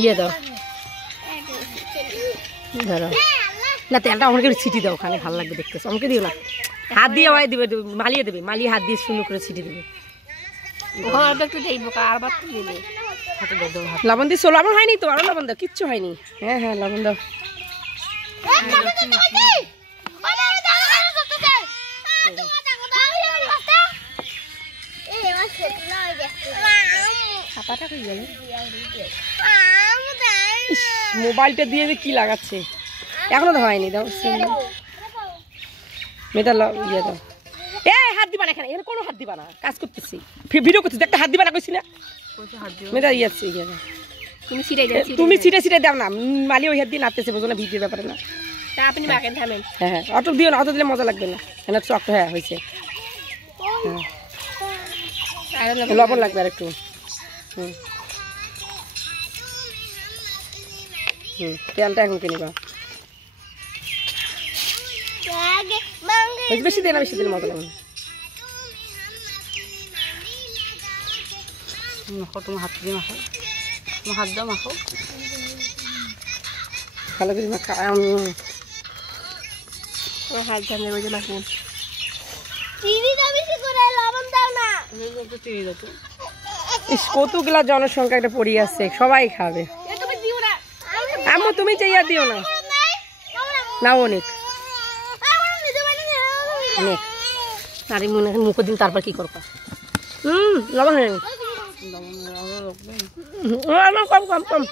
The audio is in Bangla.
ইয়ে দাও ধরো না, তেলটা আমাকে ছিটি দাও, ওখানে ভালো লাগবে দেখতে। আমাকে দিও না, হাত দিয়ে ওয়াই দেবে, মালিয়ে দেবে, মালিয়ে হাত দিয়ে সুন্দর করে ছিটি দেবে। লবণ দিয়ে ষোলো আমার হয়নি তো, আরো লবণ দাও, কিচ্ছু হয়নি। হ্যাঁ হ্যাঁ লবণ দাও। মোবাইলটা দিয়ে কি লাগাচ্ছে, এখনো তো হয়নি। দাও মেয়েটা ইয়ে দাও। হাত দিবা না, এখানে এখানে কোনো হাত দিবা না, কাজ করতেছি, ভিডিও করতেছি, একটা হাত দিবা না কইছি না। মেয়েটা ইয়ে আছে, তুমি ছিটে ছিটে দাও না, মালি ওই হাত দিয়ে নাড়তেছে, বোঝো না ভিডিওর ব্যাপারে না। আপনি মাখেন থামেন। হ্যাঁ হ্যাঁ অত দিও না, অত দিলে মজা লাগবে না, এখানে শক্ত হ্যাঁ হয়েছে। লবণ লাগবে আর একটু। তেলটা এখন কিনবা, বেশি দিন না, বেশি দিলে মজা লাগবে। তোমার হাত দিয়ে মাখো, তোমার হাত দাও মাখো ভালো করে মাখা। হাত ধান দেবে যে মাখুন, কতগুলা জনসংখ্যা একটা পড়ি আছে, সবাই খাবে। আম্মু তুমি চাইয়া দিও না, না অনেক আরে মনে মুখ দিন, তারপর কি করবা? লবণ হয়ে কম কম কম।